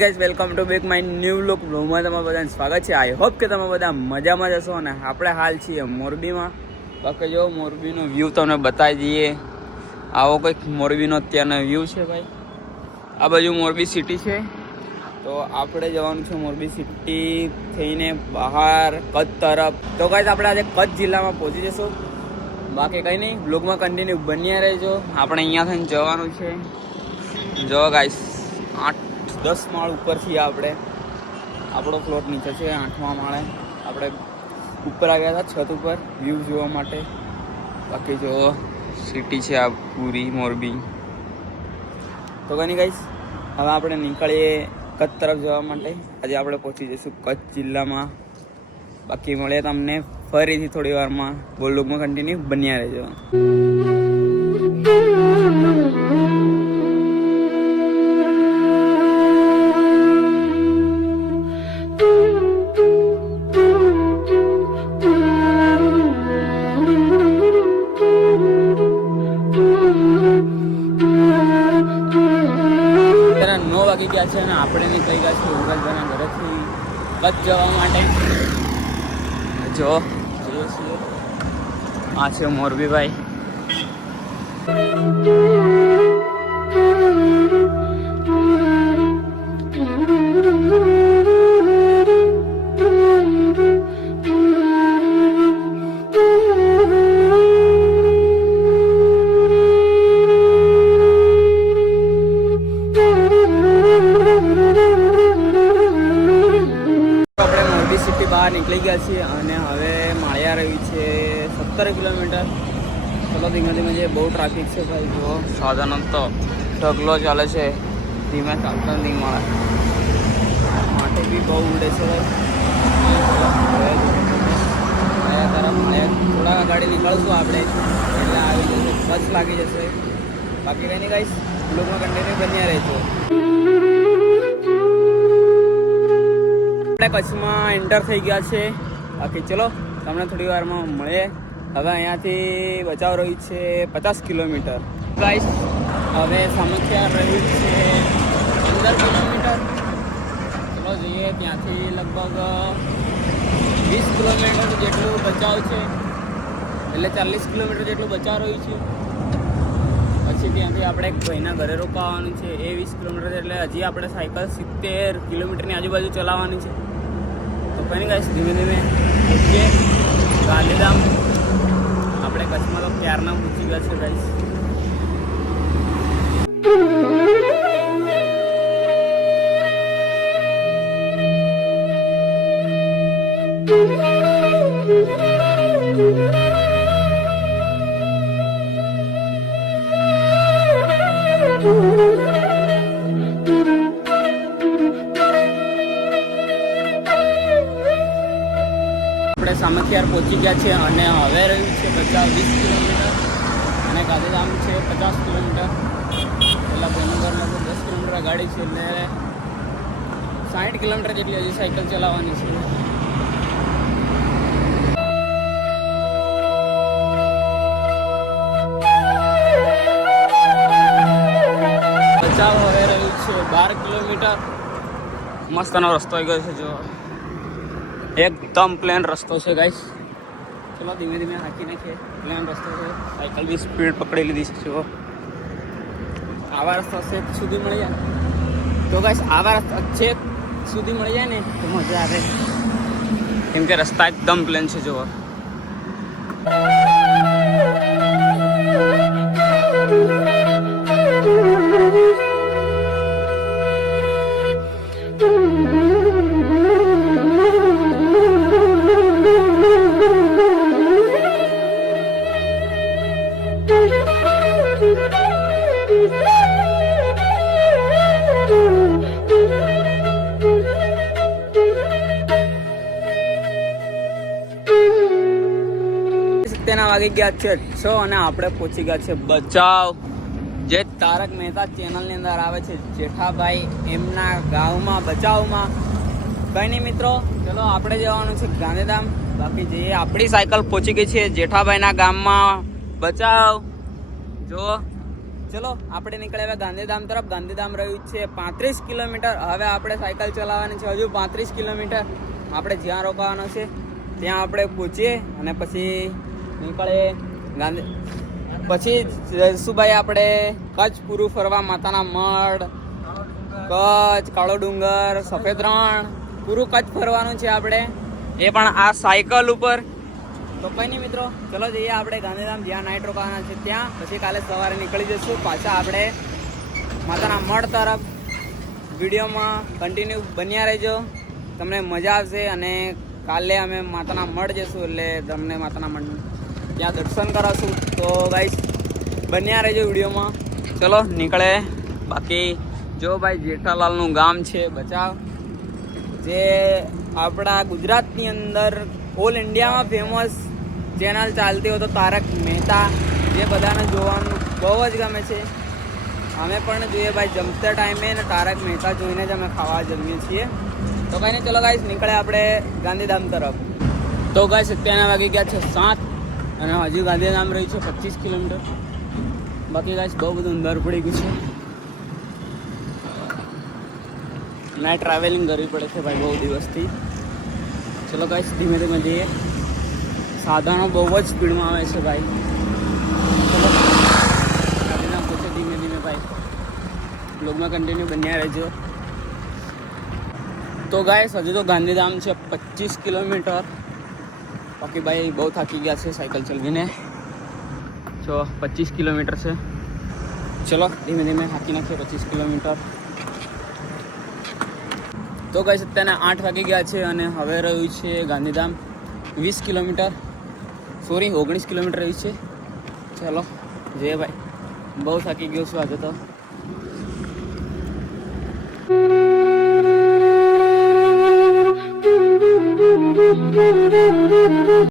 Guys welcome to back my new look બ્લોગમાં તમારું બધાને સ્વાગત છે. આઈ હોપ કે તમે બધા મજામાં જશો. અને આપણે હાલ છીએ મોરબીમાં. બાકી જો મોરબીનો વ્યૂ તમને બતાવી દઈએ. આવો કંઈક મોરબીનો અત્યારનો વ્યૂ છે ભાઈ. આ બાજુ મોરબી સિટી છે, તો આપણે જવાનું છે મોરબી સિટી થઈને બહાર કચ્છ તરફ. તો ગાઈસ આપણે આજે કચ્છ જિલ્લામાં પહોંચી જશું. બાકી કંઈ નહીં, બ્લોગમાં કન્ટિન્યુ બન્યા રહેજો. આપણે અહીંયા થઈને જવાનું છે. જો ગાઈસ 8-10 માળ ઉપરથી આપણો ફ્લોર નીચે છે 8મા માળે. આપણે ઉપર આવ્યા હતા છત ઉપર વ્યૂ જોવા માટે. બાકી જો સિટી છે આ પૂરી મોરબી. તો કંઈ નહીં ગાઈસ, હવે આપણે નીકળીએ કચ્છ તરફ જવા માટે. આજે આપણે પહોંચી જઈશું કચ્છ જિલ્લામાં. બાકી મળીએ તમને ફરીથી થોડી વારમાં. બ્લોગમાં કન્ટિન્યુ બન્યા રહેજો. વાગી ગયા છે અને આપણે નીકળી ગયા છીએ ઉરજભાઈના ઘરેથી કચ્છ જવા માટે. જો જોઈએ છીએ, આ છે મોરબીભાઈ. બહાર નીકળી ગયા છીએ અને હવે માળિયા રહ્યું છે 17 કિલોમીટર. ચલો ધીમે ધીમે જઈએ. બહુ ટ્રાફિક છે ભાઈ. જો સાધનો તો ઢગલો ચાલે છે. ધીમે ચાલતા નહીં મળે માટે બી બહુ ઉડે છે ભાઈ. થોડા ગાડી નીકળશું આપણે એટલે આવી જશે, બસ લાગી જશે. બાકી કંઈ નહીં ગાઈસ, બ્લોગમાં કન્ટિન્યુ બન્યા રહેજો. આપણે કચ્છમાં એન્ટર થઈ ગયા છે. બાકી ચલો તમને થોડી વારમાં મળીએ. હવે અહીંયાથી બચાવ રહ્યું છે 50 કિલોમીટર ગાઈસ. હવે સામખિયાળ રહ્યું છે 15 કિલોમીટર. ચલો જઈએ. ત્યાંથી લગભગ 20 કિલોમીટર જેટલું બચાવ છે, એટલે 40 કિલોમીટર જેટલું બચાવ રહ્યું છે. પછી ત્યાંથી આપણે એક ભાઈના ઘરે રોકાવાનું છે. એ 20 કિલોમીટર એટલે હજી આપણે સાયકલ 70 કિલોમીટરની આજુબાજુ ચલાવવાની છે. તો કંઈ નહીં ગાઈસ, ધીમે ધીમે પહોંચીએ ગાંધીધામ. આપણે કચ્છમાં તો ક્યારના પહોંચી ગયા છે ગાઈસ. સામખિયાળ પહોંચી ગયા છે અને હવે રહ્યું છે બચાવ 20 કિલોમીટર અને ગાંધીધામ છે 50 કિલોમીટર. પહેલાં ભાઈનગર લગભગ 10 કિલોમીટર ગાડી છે એટલે 60 કિલોમીટર જેટલી હજી સાયકલ ચલાવવાની છે. બચાવ હવે રહ્યું છે 12 કિલોમીટર. મસ્તનો રસ્તો આવી ગયો છે. જો એકદમ પ્લેન રસ્તો છે ગાઈસ. ચલો ધીમે ધીમે હાંકી નાખીએ. પ્લેન રસ્તો છે. સાયકલ બી સ્પીડ પકડી લીધી છે. જો આવા રસ્તા છેક સુધી મળી જાય તો ગાઈસ, આવા રસ્તા છેક સુધી મળી જાય ને તો મજા આવે, કેમ કે રસ્તા એકદમ પ્લેન છે. જુઓ વાગી ગયા છે 6 અને આપણે પહોંચી ગયા છે બચાવ, જે તારક મહેતા ચેનલની અંદર આવે છે. જેઠાભાઈ એમના ગામમાં બચાવમાં. કંઈ નહીં મિત્રો, ચલો આપણે જવાનું છે ગાંધીધામ. બાકી જઈએ. આપણી સાયકલ પહોંચી ગઈ છે જેઠાભાઈના ગામમાં બચાવ. જો ચલો આપણે નીકળ્યા ગાંધીધામ તરફ. ગાંધીધામ રહ્યું છે 35 કિલોમીટર. હવે આપણે સાયકલ ચલાવવાની છે હજુ 35 કિલોમીટર. આપણે જ્યાં રોકાવાનો છે ત્યાં આપણે પહોંચીએ અને પછી નીકળીએ પછી જશુભાઈ આપણે કચ્છ પૂરું ફરવા. માતાના મઢ, કચ્છ, કાળો ડુંગર, સફેદ રણ પૂરું કચ્છ ફરવાનું છે આપણે, એ પણ આ સાયકલ ઉપર. તો કંઈ નહીં મિત્રો, ચલો જઈએ આપણે ગાંધીધામ જ્યાં નાઇટ રોકાવાના છે ત્યાં. પછી કાલે સવારે નીકળી જઈશું પાછા આપણે માતાના મઢ તરફ. વિડીયોમાં કન્ટિન્યુ બન્યા રહેજો, તમને મજા આવશે. અને કાલે અમે માતાના મઢ જઈશું એટલે તમને માતાના મઢ ત્યાં દર્શન કરાવશું. તો ગાઈસ બન્યા રહેજો વિડીયોમાં. ચલો નીકળે. બાકી જો ભાઈ જેઠાલાલનું ગામ છે બચાવ, જે આપણા ગુજરાતની અંદર ઓલ ઇન્ડિયામાં ફેમસ ચેનલ ચાલતી હોય તો તારક મહેતા, જે બધાને જોવાનું બહુ જ ગમે છે. અમે પણ જોઈએ ભાઈ જમતા ટાઈમે ને તારક મહેતા જોઈને જ અમે ખાવા જમીએ છીએ. તો કંઈ નહીં, ચલો ગાઈસ નીકળે આપણે ગાંધીધામ તરફ. તો ગાઈસ અત્યારના વાગી ગયા છે 7 અને હજુ ગાંધીધામ રહ્યું છે 25 કિલોમીટર. બાકી ગાઈસ બહુ બધું અંદર પડી ગયું છે. નાઇટ ટ્રાવેલિંગ કરવી પડે છે ભાઈ બહુ દિવસથી. ચલો ગાઈસ ધીમે ધીમે જઈએ. સાધનો બહુ જ સ્પીડમાં આવે છે ભાઈ. ચલો ગાંધીધામ પહોંચે ધીમે ધીમે ભાઈ. બ્લોગમાં કન્ટિન્યુ બન્યા રહેજો. તો ગાઈસ હજુ તો ગાંધીધામ છે 25 કિલોમીટર. બાકી ભાઈ બહુ થાકી ગયા છે સાયકલ ચલાવીને. જો 25 કિલોમીટર છે. ચલો ધીમે ધીમે હાકી નાખીએ 25 કિલોમીટર. તો ગાઈસ અત્યારે 8 વાગી ગયા છે અને હવે રહ્યું છે ગાંધીધામ 20 કિલોમીટર, સોરી 19 કિલોમીટર રહ્યું છે. ચલો જઈએ ભાઈ, બહુ થાકી ગયો છું આજે તો.